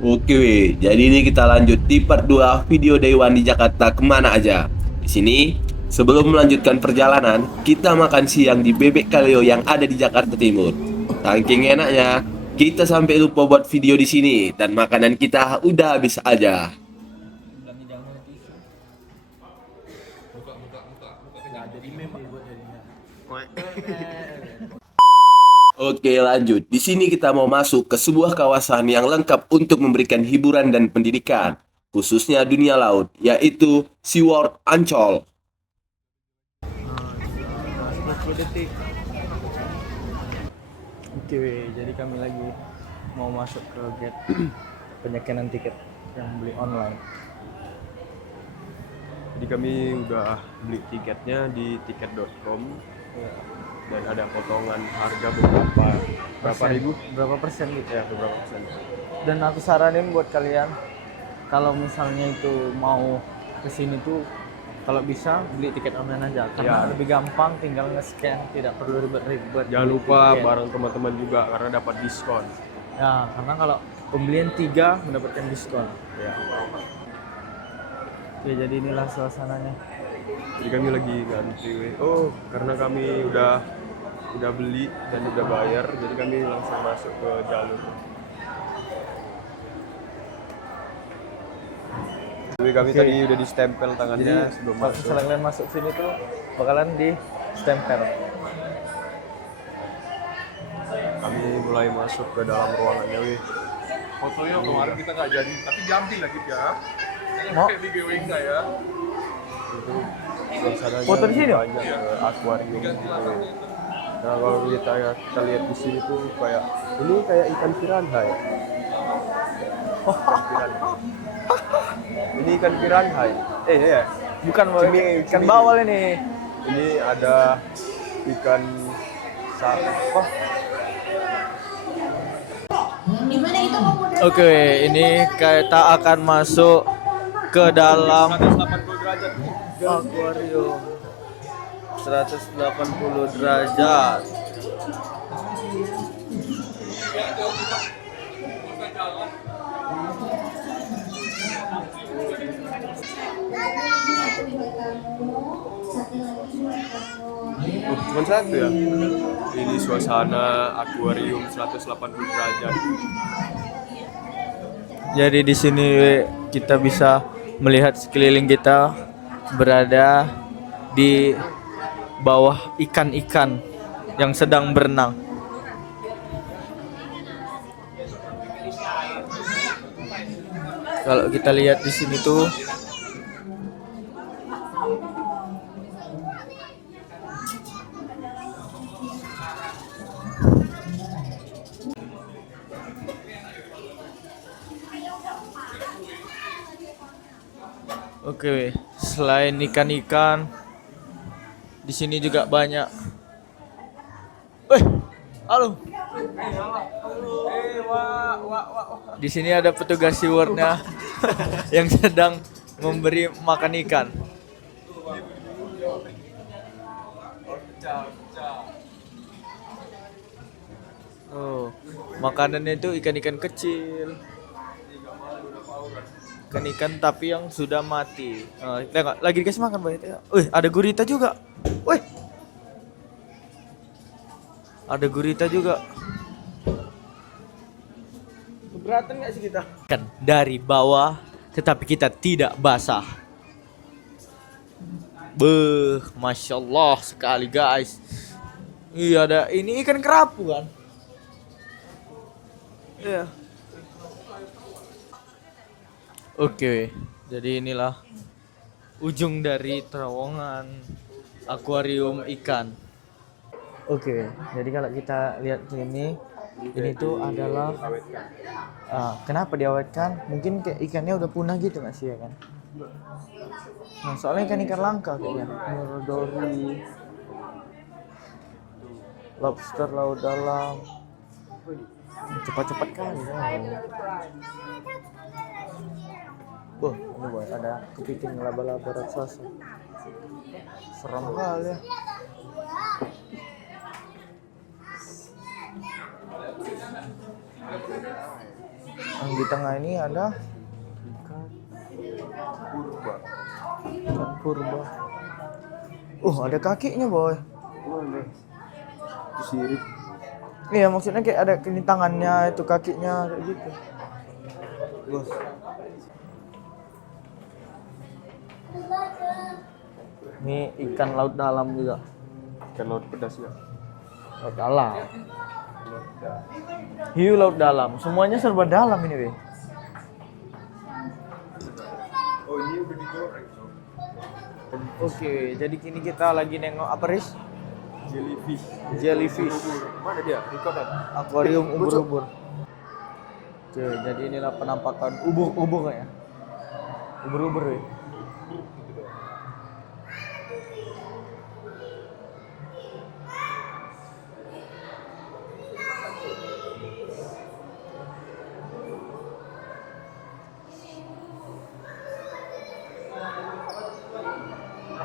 Oke, weh. Jadi ini kita lanjut di part 2 video Daywan di Jakarta kemana aja. Di sini, sebelum melanjutkan perjalanan, kita makan siang di Bebek Kaleo yang ada di Jakarta Timur. Saking enaknya, kita sampai lupa buat video di sini dan makanan kita udah habis aja. Oke, lanjut. Di sini kita mau masuk ke sebuah kawasan yang lengkap untuk memberikan hiburan dan pendidikan, khususnya dunia laut, yaitu SeaWorld Ancol. 10 detik. Oke, jadi kami lagi mau masuk ke gate penyekian tiket yang beli online. Jadi kami udah beli tiketnya di tiket.com Ya, dan ada potongan harga berapa ribu berapa persen gitu. ya, beberapa persen. Dan aku saranin buat kalian kalau misalnya itu mau kesini tuh kalau bisa beli tiket online aja karena Ya. lebih gampang, tinggal nge-scan, tidak perlu ribet-ribet. Jangan beli lupa tiket. bareng teman-teman juga karena dapat diskon. Ya, karena kalau pembelian 3 mendapatkan diskon. Ya. Ya, jadi inilah suasananya. Jadi kami lagi ngantri. Oh, karena kami udah beli dan udah bayar, jadi kami langsung masuk ke jalur. Jadi kami Oke. tadi udah distempel Jadi tangannya sebelum kalau masuk. misalnya kalian masuk sini tuh bakalan di stempel. Kami mulai masuk ke dalam ruangannya, wih. Fotonya kemarin kita nggak jadi, tapi diambil lagi ya. Mau Kayak videoin nggak ya? Itu suasananya foto di sini? banyak ke akuarium gitu. Nah kalau kita lihat di sini tuh kayak ini kayak ikan piranha ya. Ikan piranha. Ini ikan piranha ya. Ya. bukan Cemil, ikan cemil. bawal ini. Ini ada ikan apa? Oke, ini kita akan masuk ke dalam 180 derajat. akuarium 180 derajat. Cuma satu ya. Ini suasana akuarium 180 derajat. Jadi di sini kita bisa melihat sekeliling kita berada di bawah ikan-ikan yang sedang berenang. Kalau kita lihat di sini tuh oke, selain ikan-ikan di sini juga banyak. Halo. Di sini ada petugas SeaWorld-nya yang sedang memberi makan ikan. Oh, makanannya itu ikan-ikan kecil. Ikan-ikan tapi yang sudah mati. Tengok, lagi dikasih makan, Boy. Ada gurita juga. Wih. Ada gurita juga. Keberatan nggak sih kita? Kan dari bawah, tetapi kita tidak basah. Masya Allah sekali guys. Iya, ada ini ikan kerapu kan? Iya. Oke, jadi inilah ujung dari terowongan akuarium ikan. Oke, jadi kalau kita lihat ini tuh adalah kenapa diawetkan? Mungkin kayak ikannya udah punah gitu nggak sih ya kan? Nah, soalnya ikan-ikan langka kayaknya, Murodori, lobster laut dalam, cepat-cepat kali ya. Ini boy, ada kepiting laba-laba raksasa. Serem kali ya. Yang di tengah ini ada Purba. ikan purba. Ada kakinya boy. Mana? Itu sirip. Iya maksudnya kayak ada ini tangannya, itu kakinya kayak gitu. Bos. Ini ikan laut dalam juga. Ikan laut pedas ya. Laut dalam. Laut pedas. Hiu laut dalam. Semuanya serba dalam ini, Be. Oh ini udah digoreng. Oke, jadi kini kita lagi nengok apa, Riz? Jellyfish. Jellyfish. Mana dia? Rekodan. Akuarium ubur-ubur. Oke, jadi inilah penampakan ubur-ubur ya. Ubur-ubur ya.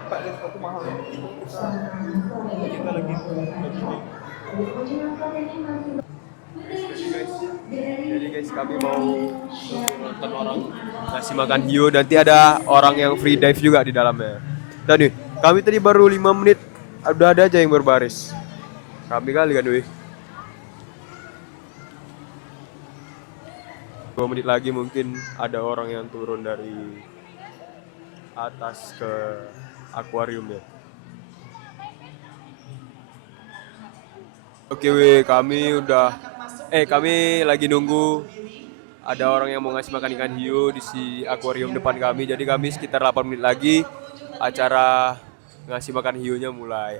Pak, dan sepatu mahal. Kita lagi Jadi guys, kami mau nonton orang ngasih makan hiu. Nanti ada orang yang free dive juga di dalamnya. Dan nih, kami tadi baru 5 menit udah ada aja yang berbaris. Kami kali kan, wih. 2 menit lagi mungkin ada orang yang turun dari atas ke akuarium ya. Oke weh, kami lagi nunggu ada orang yang mau ngasih makan ikan hiu di akuarium depan kami. Jadi kami sekitar 8 menit lagi acara ngasih makan hiunya mulai.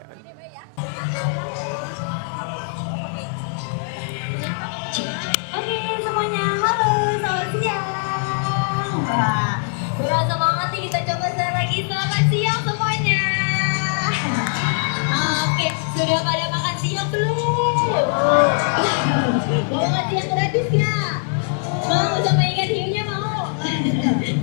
Oke semuanya, halo, selamat siang. Wah, berasa banget nih kita coba sekali lagi. Selamat siang semuanya. Oke, sudah pada makan siang belum? Mau makan siang gratis nggak? Mau sama ikan hiunya mau?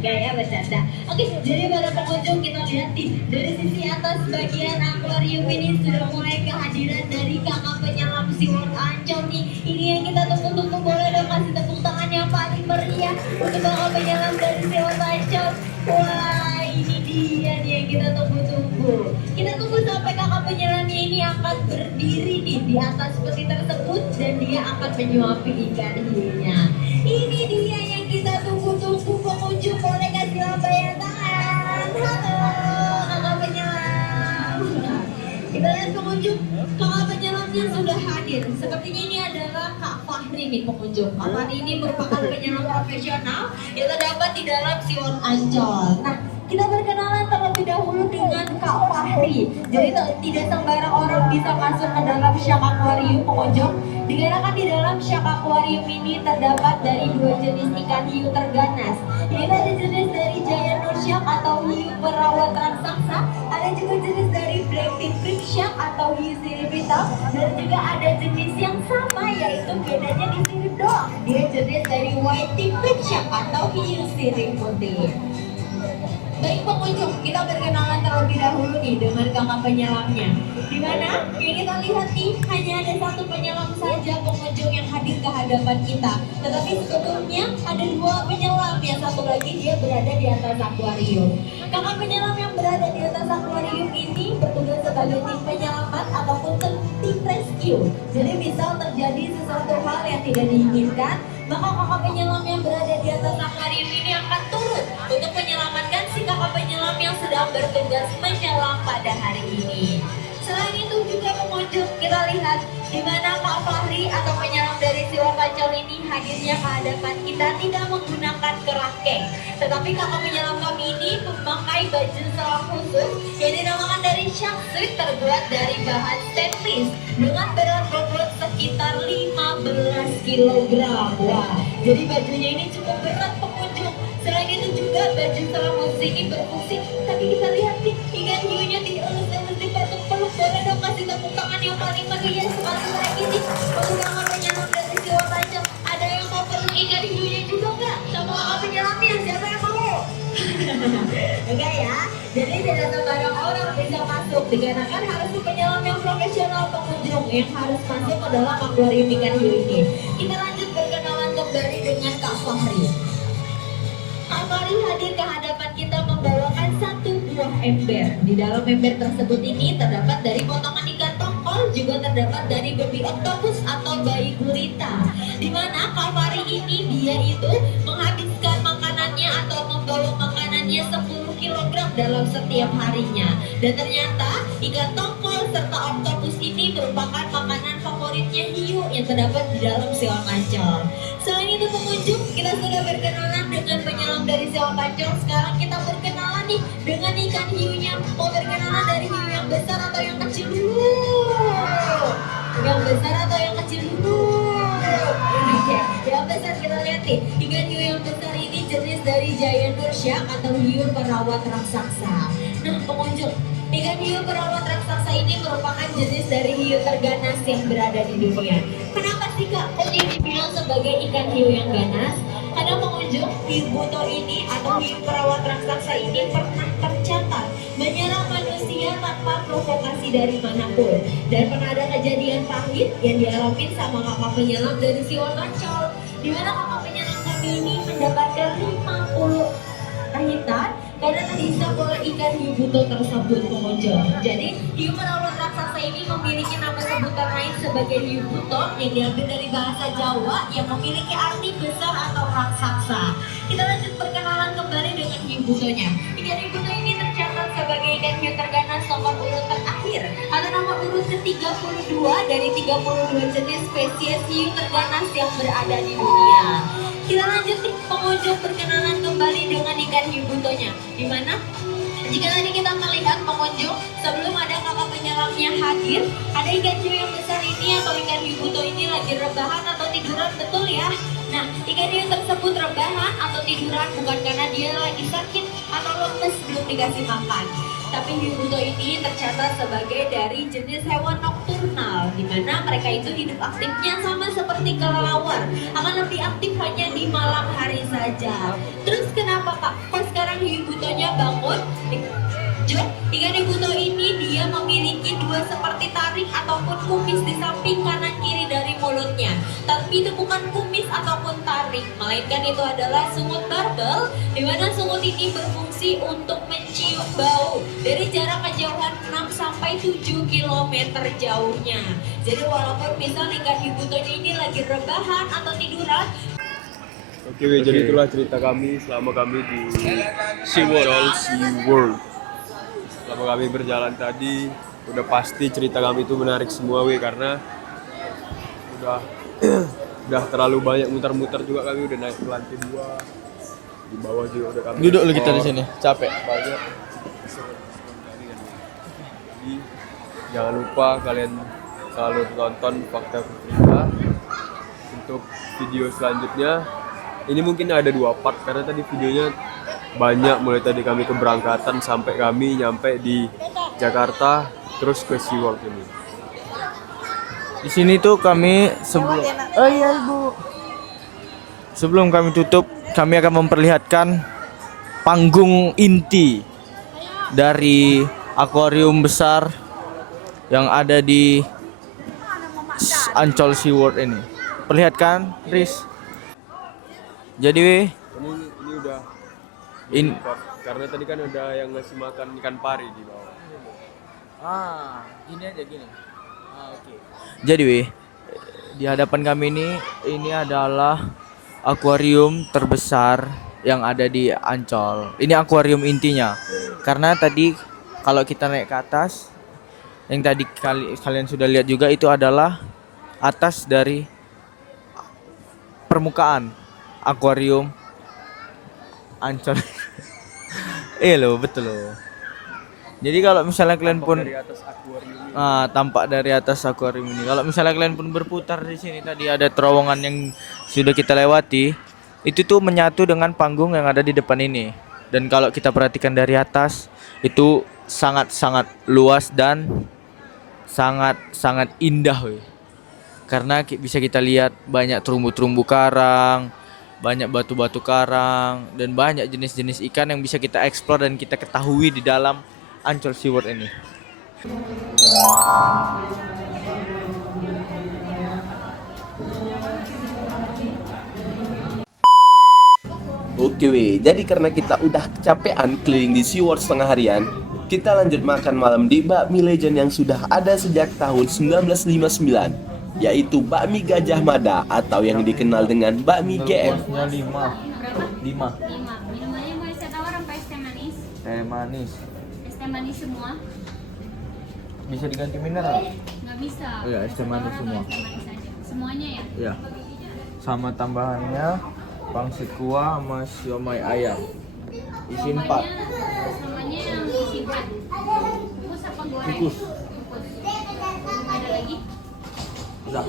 Gaya bercanda. Oke, jadi para pengunjung kita lihat nih dari sisi atas bagian akuarium ini sudah mulai kehadiran dari kakak penyelam SeaWorld Ancol nih. Ini yang kita tunggu-tunggu, boleh dong kasih tepuk tangan yang paling meriah untuk kakak penyelam dari SeaWorld Ancol. Wah, ini dia nih yang kita tunggu-tunggu. Kita tunggu sampai kakak penyelamnya ini akan berdiri nih di atas peti tersebut dan dia akan menyuapi ikan hiunya. Ini dia yang kita tunggu-tunggu, pengunjung boleh kasih lambaian tangan. Halo, kakak penyelam. Kita lihat pengunjung, kakak penyelamnya sudah hadir. Sepertinya ini adalah Kak Fahri nih pengunjung. Kak Fahri ini merupakan penyelam profesional yang terdapat di dalam SeaWorld Ancol. Nah, kita berkenalan terlebih dahulu dengan Kak Fahri. Jadi tidak sembarang orang bisa masuk ke dalam syak akuarium pengunjung. Dikarenakan di dalam syak akuarium ini terdapat dari 2 jenis ikan hiu terganas. Ini ada jenis dari Giant Nose Shark atau hiu perawat raksasa. Ada juga jenis dari Black Tip Creek Shark atau hiu sirip hitam. Dan juga ada jenis yang sama, yaitu bedanya di sirip doang. Dia jenis dari White Tip Creek Shark atau hiu sirip putih. Baik pengunjung, kita berkenalan terlebih dahulu nih dengan kakak penyelamnya. Dimana yang kita lihat nih hanya ada satu penyelam saja pengunjung yang hadir ke hadapan kita. Tetapi sebetulnya ada 2 penyelam, yang satu lagi dia berada di atas akuarium. Kakak penyelam yang berada di atas akuarium ini bertugas sebagai tim penyelamat ataupun tim rescue. Jadi misal terjadi sesuatu hal yang tidak diinginkan, maka kakak penyelam yang berada di atas akuarium ini akan turun untuk menyelamatkan si kakak penyelam yang sedang bertugas menyelam pada hari ini. Selain itu juga pengunjung, kita lihat di mana Kak Fahri atau penyelam dari SeaWorld Ancol ini hadirnya ke hadapan kita tidak menggunakan kerangkeng. Tetapi kakak penyelam kami ini memakai baju selam khusus yang dinamakan dari shark suit terbuat dari bahan stainless dengan berat bobot sekitar 15 kg. Wah, jadi bajunya ini cukup berat pengunjung. Selain itu juga baju selam khusus ini berfungsi. Tapi kita lihat nih, ikan hiunya dielus-elus dipeluk-peluk. Boleh dong kasih tepuk tangan yang paling meriah sekali lagi nih untuk kakak penyelam dari SeaWorld Ancol. Ada yang mau peluk ikan hiunya juga nggak? Sama kakak penyelamnya, siapa yang mau? Enggak ya, jadi tidak sembarang orang bisa masuk. Dikarenakan harus penyelam yang profesional pengunjung yang harus masuk ke dalam akuarium ikan hiu ini. Kita lanjut berkenalan kembali dengan Kak Fahri. Kak Fahri hadir ke hadapan kita membawakan satu buah ember. Di dalam ember tersebut ini terdapat dari potongan ikan tongkol, juga terdapat dari baby octopus atau bayi gurita. Di mana Kak Fahri ini dia itu menghabiskan makanannya atau membawa makanannya 10 kg dalam setiap harinya. Dan ternyata ikan tongkol serta octopus ini merupakan makanan favoritnya hiu yang terdapat di dalam Siwak Ancol. Selain itu pengunjung, kita sudah berkenalan dengan penyelam dari Siwak Ancol. Sekarang kita berkenalan nih dengan ikan hiunya. Mau berkenalan dari hiu yang besar atau yang kecil dulu? Yang besar atau yang kecil dulu? Oke, yang besar kita lihat nih. Ikan hiu yang besar ini jenis dari giant shark atau hiu perawat raksasa. Nah pengunjung, ikan hiu perawat raksasa ini merupakan jenis dari hiu terganas yang berada di dunia. Kenapa sih Kak kok dia dibilang sebagai ikan hiu yang ganas? Karena pengunjung, hiu buto ini atau hiu perawat raksasa ini pernah tercatat menyerang manusia tanpa provokasi dari manapun. Dan pernah ada kejadian pahit yang dialami sama kakak penyelam dari Siwak Ancol, di mana kakak penyelam kami ini mendapatkan 50 pahitan karena terhisap oleh ikan hiu buto tersebut pengunjung. Jadi hiu perawat raksasa ini memiliki nama sebutan lain sebagai hiu buto yang diambil dari bahasa Jawa yang memiliki arti besar atau raksasa. Kita lanjut perkenalan kembali dengan hiu butonya. Ikan hiu buto ini tercatat sebagai ikan hiu terganas nomor urut terakhir atau nomor urut ke-32 dari 32 jenis spesies hiu terganas yang berada di dunia. Kita lanjut nih pengunjung perkenalan kembali dengan ikan hiu butonya, di mana jika tadi kita melihat pengunjung sebelum ada kakak penyelamnya hadir, ada ikan hiu yang besar ini atau ikan hiu buto ini lagi rebahan atau tiduran, betul ya? Nah, ikan hiu tersebut rebahan atau tiduran bukan karena dia lagi sakit atau lemes belum dikasih makan. Tapi hiu buto ini tercatat sebagai dari jenis hewan nokturnal, di mana mereka itu hidup aktifnya sama seperti kelelawar, akan lebih aktif hanya di malam hari saja. Terus kenapa Kak? Kok sekarang hiu butonya bangun? Jom, ikan hiu buto ini dia memiliki dua seperti taring ataupun kumis di samping kanan kiri dari mulutnya. Tapi itu bukan kumis ataupun taring, melainkan itu adalah sungut barbel, di mana sungut ini berfungsi untuk mencium bau dari jarak kejauhan 6 sampai 7 km jauhnya. Jadi walaupun misal ikan hiu butonya ini lagi rebahan atau tiduran. Oke, jadi itulah cerita kami selama kami di SeaWorld. Selama kami berjalan tadi, udah pasti cerita kami itu menarik semua karena udah terlalu banyak muter-muter juga, kami udah naik ke lantai 2. Di bawah juga udah kami. Duduk lu kita di sini, capek. Banyak. Jadi jangan lupa kalian selalu tonton Fakta Cerita. Untuk video selanjutnya ini mungkin ada 2 part karena tadi videonya banyak, mulai tadi kami keberangkatan sampai kami nyampe di Jakarta terus ke SeaWorld ini. Di sini tuh kami sebelum kami tutup, kami akan memperlihatkan panggung inti dari akuarium besar yang ada di Ancol SeaWorld ini. Perlihatkan, Riz. Jadi Ini udah karena tadi kan ada yang ngasih makan ikan pari di bawah. Gini aja gini. Oke. Jadi di hadapan kami ini adalah akuarium terbesar yang ada di Ancol. Ini akuarium intinya. Karena tadi kalau kita naik ke atas, yang tadi kalian sudah lihat juga itu adalah atas dari permukaan akuarium Ancol. Loh, betul loh. Jadi kalau misalnya kalian pun Dari atas akuarium ini. tampak dari atas akuarium ini. Kalau misalnya kalian pun berputar di sini, tadi ada terowongan yang sudah kita lewati, itu tuh menyatu dengan panggung yang ada di depan ini. Dan kalau kita perhatikan dari atas, itu sangat-sangat luas dan sangat-sangat indah, karena bisa kita lihat banyak terumbu-terumbu karang, banyak batu-batu karang, dan banyak jenis-jenis ikan yang bisa kita eksplor dan kita ketahui di dalam Ancol SeaWorld ini. Oke weh, jadi karena kita udah kecapean keliling di SeaWorld setengah harian, kita lanjut makan malam di bakmi legend yang sudah ada sejak tahun 1959, yaitu bakmi Gajah Mada atau yang dikenal dengan bakmi GM. Porsinya 5. 5. 5. Minumannya mau es teh tawar apa es teh manis? Teh manis. Es teh manis semua? Bisa diganti mineral? Nggak bisa. Oh ya, es teh manis Tawar semua. atau es teh manis aja? Semuanya ya? Ya. Sama tambahannya pangsit kuah sama siomay ayam. Isi 4. Semuanya yang isi 4. Kukus apa goreng? Kukus. Ada lagi? Udah.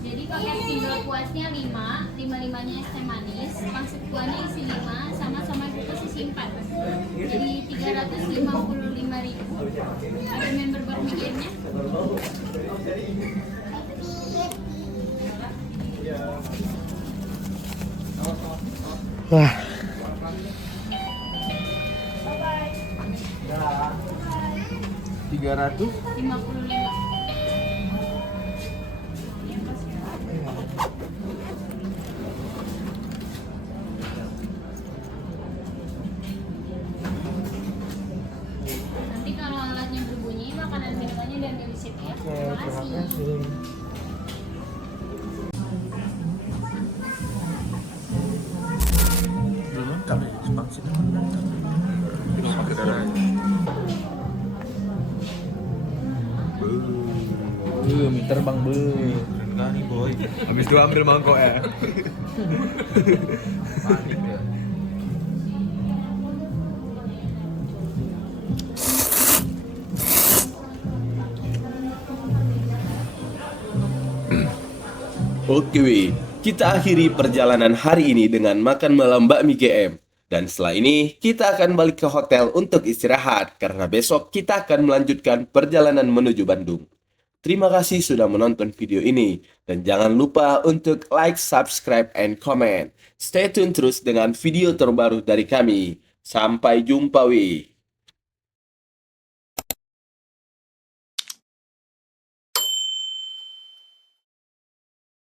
Jadi pakai steamroll puasnya 5, 5-5-nya es teh manis, pangsit kuahnya isi 5, sama somai kukus isi 4. Jadi 355.000. Ada member bakmi game-nya? Wah. $300. 55. Nanti kalau alatnya berbunyi, makanan minumannya dan di receipt ya. Oke, Terima terima kasih. kasih. Belum lengkap ya, pangsit. Pakai darah aja. Mie terbang be. Keren kali boy. Habis itu ambil mangkok ya. Panik ya. Oke weh, kita akhiri perjalanan hari ini dengan makan malam bakmi GM. Dan setelah ini, kita akan balik ke hotel untuk istirahat, karena besok kita akan melanjutkan perjalanan menuju Bandung. Terima kasih sudah menonton video ini, dan jangan lupa untuk like, subscribe, and comment. Stay tune terus dengan video terbaru dari kami. Sampai jumpa weh.